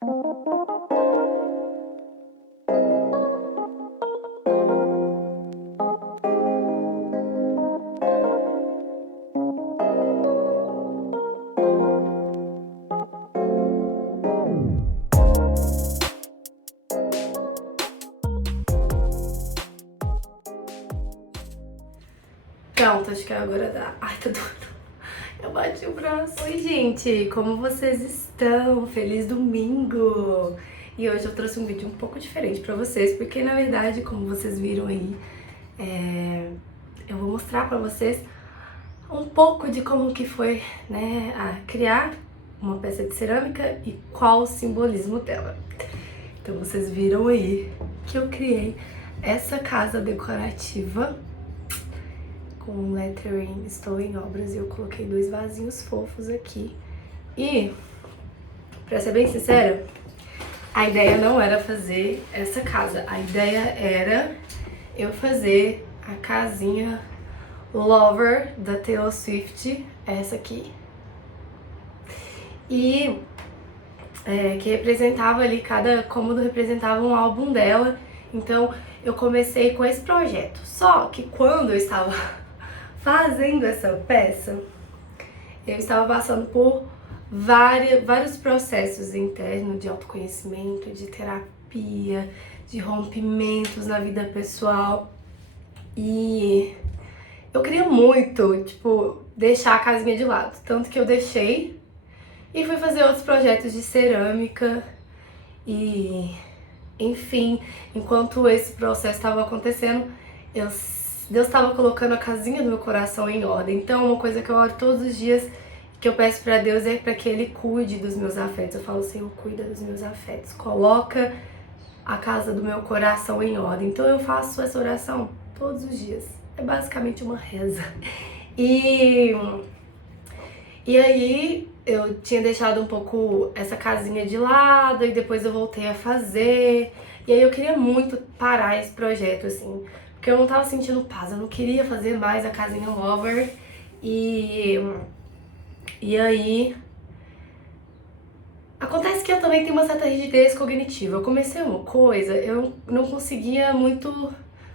Pronto, acho que agora dá. Ai, tá doendo. Eu bati o braço. Oi, gente, como vocês estão? Feliz domingo! E hoje eu trouxe um vídeo um pouco diferente pra vocês, porque na verdade, como vocês viram aí, eu vou mostrar pra vocês um pouco de como que foi, né, a criar uma peça de cerâmica e qual o simbolismo dela. Então vocês viram aí que eu criei essa casa decorativa com lettering "Estou em obras", e eu coloquei 2 vasinhos fofos aqui. E, pra ser bem sincera, a ideia não era fazer essa casa. A ideia era eu fazer a casinha Lover da Taylor Swift, essa aqui. E que representava ali, cada cômodo representava um álbum dela. Então eu comecei com esse projeto. Só que quando eu estava fazendo essa peça, eu estava passando por vários processos internos de autoconhecimento, de terapia, de rompimentos na vida pessoal. E eu queria muito, tipo, deixar a casinha de lado. Tanto que eu deixei e fui fazer outros projetos de cerâmica. E, enfim, enquanto esse processo estava acontecendo, Deus estava colocando a casinha do meu coração em ordem. Então, uma coisa que eu oro todos os dias, que eu peço pra Deus, é pra que Ele cuide dos meus afetos. Eu falo: Senhor, cuida dos meus afetos. Coloca a casa do meu coração em ordem. Então, eu faço essa oração todos os dias. É basicamente uma reza. E aí, eu tinha deixado um pouco essa casinha de lado e depois eu voltei a fazer. E aí eu queria muito parar esse projeto, assim, porque eu não tava sentindo paz, eu não queria fazer mais a casinha Lover. E aí, acontece que eu também tenho uma certa rigidez cognitiva. Eu comecei uma coisa, eu não conseguia muito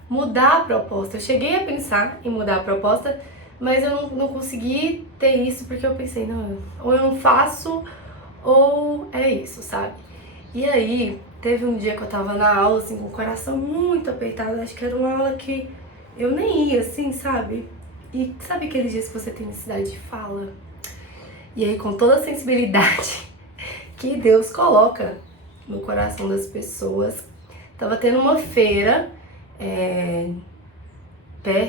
mudar a proposta. Eu cheguei a pensar em mudar a proposta, mas eu não consegui ter isso, porque eu pensei: não, ou eu não faço, ou é isso, sabe? E aí, teve um dia que eu tava na aula, assim, com o coração muito apertado. Acho que era uma aula que eu nem ia, assim, sabe? E sabe aqueles dias que você tem necessidade de fala? E aí, com toda a sensibilidade que Deus coloca no coração das pessoas, tava tendo uma feira,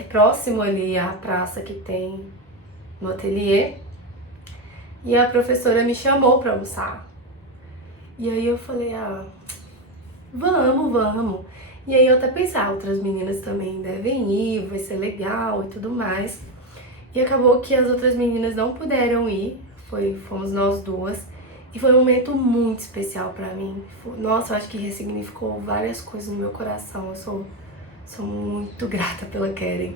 próximo ali à praça que tem no ateliê, e a professora me chamou pra almoçar. E aí eu falei: vamos. E aí eu até pensava, outras meninas também devem ir, vai ser legal e tudo mais. E acabou que as outras meninas não puderam ir, fomos nós duas. E foi um momento muito especial pra mim. Nossa, eu acho que ressignificou várias coisas no meu coração. Eu sou muito grata pela Keren.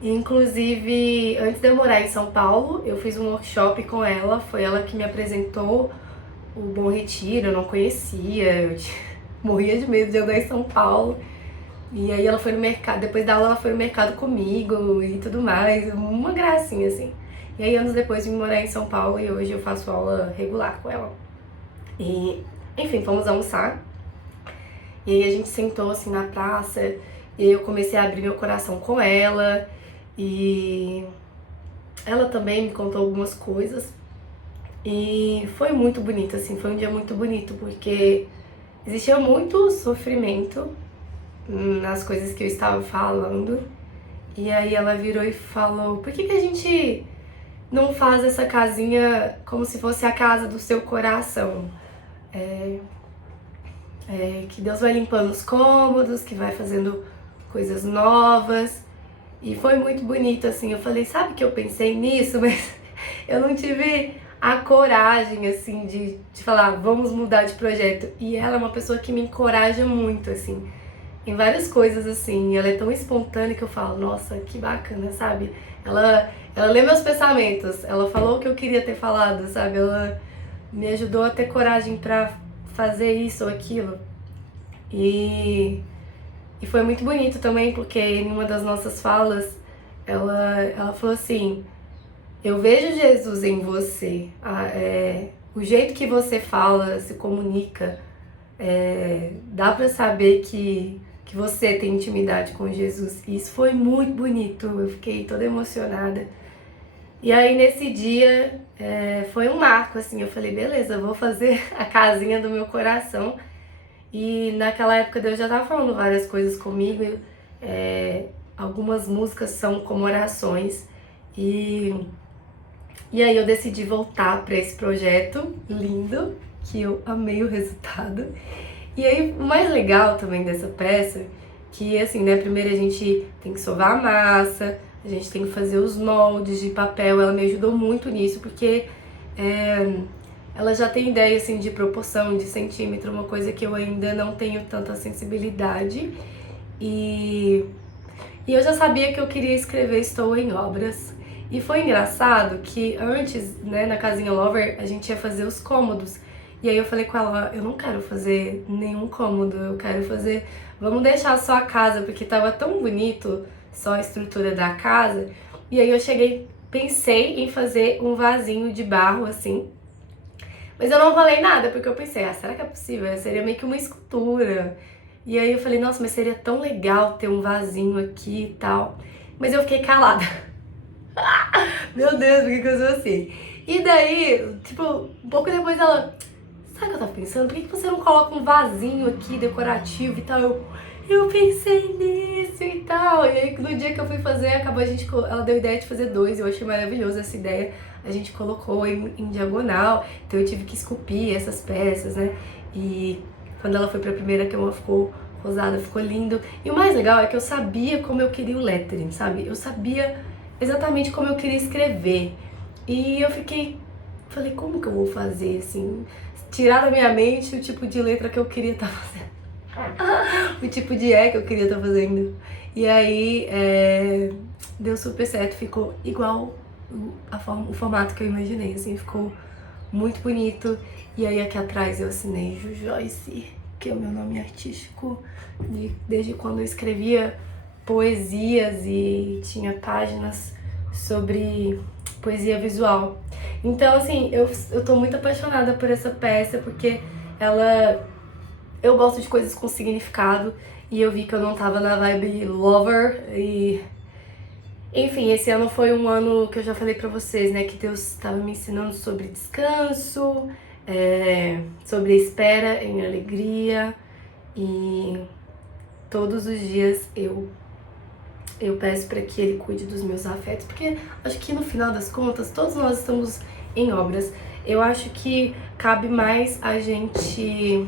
E, inclusive, antes de eu morar em São Paulo, eu fiz um workshop com ela. Foi ela que me apresentou o Bom Retiro, eu não conhecia, morria de medo de andar em São Paulo. E aí ela foi no mercado, depois da aula ela foi no mercado comigo e tudo mais, uma gracinha assim. E aí anos depois vim morar em São Paulo e hoje eu faço aula regular com ela. E, enfim, fomos almoçar. E aí a gente sentou assim na praça e aí eu comecei a abrir meu coração com ela. E ela também me contou algumas coisas. E foi muito bonito, assim, foi um dia muito bonito, porque existia muito sofrimento nas coisas que eu estava falando. E aí ela virou e falou: por que a gente não faz essa casinha como se fosse a casa do seu coração? Que Deus vai limpando os cômodos, que vai fazendo coisas novas. E foi muito bonito, assim. Eu falei: sabe que eu pensei nisso, mas eu não tive a coragem, assim, de falar: vamos mudar de projeto. E ela é uma pessoa que me encoraja muito, assim, em várias coisas, assim. Ela é tão espontânea que eu falo: nossa, que bacana, sabe? Ela lê meus pensamentos, ela falou o que eu queria ter falado, sabe? Ela me ajudou a ter coragem pra fazer isso ou aquilo. E foi muito bonito também, porque em uma das nossas falas, ela falou assim: eu vejo Jesus em você, o jeito que você fala, se comunica, dá pra saber que você tem intimidade com Jesus. E isso foi muito bonito, eu fiquei toda emocionada. E aí nesse dia foi um marco, assim, eu falei, beleza, eu vou fazer a casinha do meu coração. E naquela época Deus já tava falando várias coisas comigo, algumas músicas são como orações. E aí eu decidi voltar para esse projeto lindo, que eu amei o resultado. E aí o mais legal também dessa peça, que assim, né, primeiro a gente tem que sovar a massa, a gente tem que fazer os moldes de papel, ela me ajudou muito nisso, porque ela já tem ideia assim de proporção, de centímetro, uma coisa que eu ainda não tenho tanta sensibilidade. E eu já sabia que eu queria escrever Estou em Obras. E foi engraçado que antes, né, na Casinha Lover, a gente ia fazer os cômodos. E aí eu falei com ela, eu não quero fazer nenhum cômodo, eu quero fazer... Vamos deixar só a casa, porque tava tão bonito só a estrutura da casa. E aí eu pensei em fazer um vasinho de barro, assim. Mas eu não falei nada, porque eu pensei, será que é possível? Seria meio que uma escultura. E aí eu falei, nossa, mas seria tão legal ter um vasinho aqui e tal. Mas eu fiquei calada. Meu Deus, por que eu sou assim? E daí, tipo, um pouco depois ela... Sabe o que eu tava pensando? Por que você não coloca um vasinho aqui decorativo e tal? Eu pensei nisso e tal. E aí no dia que eu fui fazer, ela deu ideia de fazer 2. Eu achei maravilhosa essa ideia. A gente colocou em diagonal. Então eu tive que esculpir essas peças, né? E quando ela foi pra primeira cama ficou rosada, ficou lindo. E o mais legal é que eu sabia como eu queria o lettering, sabe? Eu sabia exatamente como eu queria escrever. E eu falei, como que eu vou fazer, assim? Tirar da minha mente o tipo de letra que eu queria estar fazendo. O tipo de que eu queria estar fazendo. E aí, deu super certo, ficou igual o formato que eu imaginei, assim, ficou muito bonito. E aí aqui atrás eu assinei Ju Joyce, que é o meu nome artístico, desde quando eu escrevia poesias e tinha páginas sobre poesia visual. Então, assim, eu tô muito apaixonada por essa peça, porque eu gosto de coisas com significado, e eu vi que eu não tava na vibe lover, e... Enfim, esse ano foi um ano que eu já falei pra vocês, né, que Deus estava me ensinando sobre descanso, sobre espera em alegria, e todos os dias eu peço para que Ele cuide dos meus afetos, porque acho que no final das contas todos nós estamos em obras. Eu acho que cabe mais a gente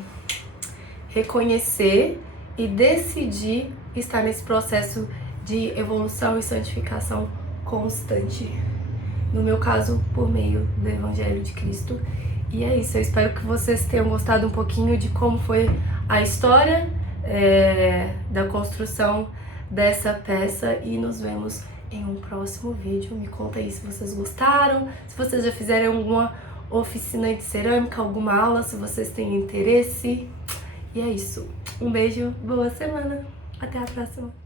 reconhecer e decidir estar nesse processo de evolução e santificação constante. No meu caso, por meio do Evangelho de Cristo. E é isso, eu espero que vocês tenham gostado um pouquinho de como foi a história da construção dessa peça, e nos vemos em um próximo vídeo. Me conta aí se vocês gostaram, se vocês já fizeram alguma oficina de cerâmica, alguma aula, se vocês têm interesse. E é isso. Um beijo, boa semana, até a próxima.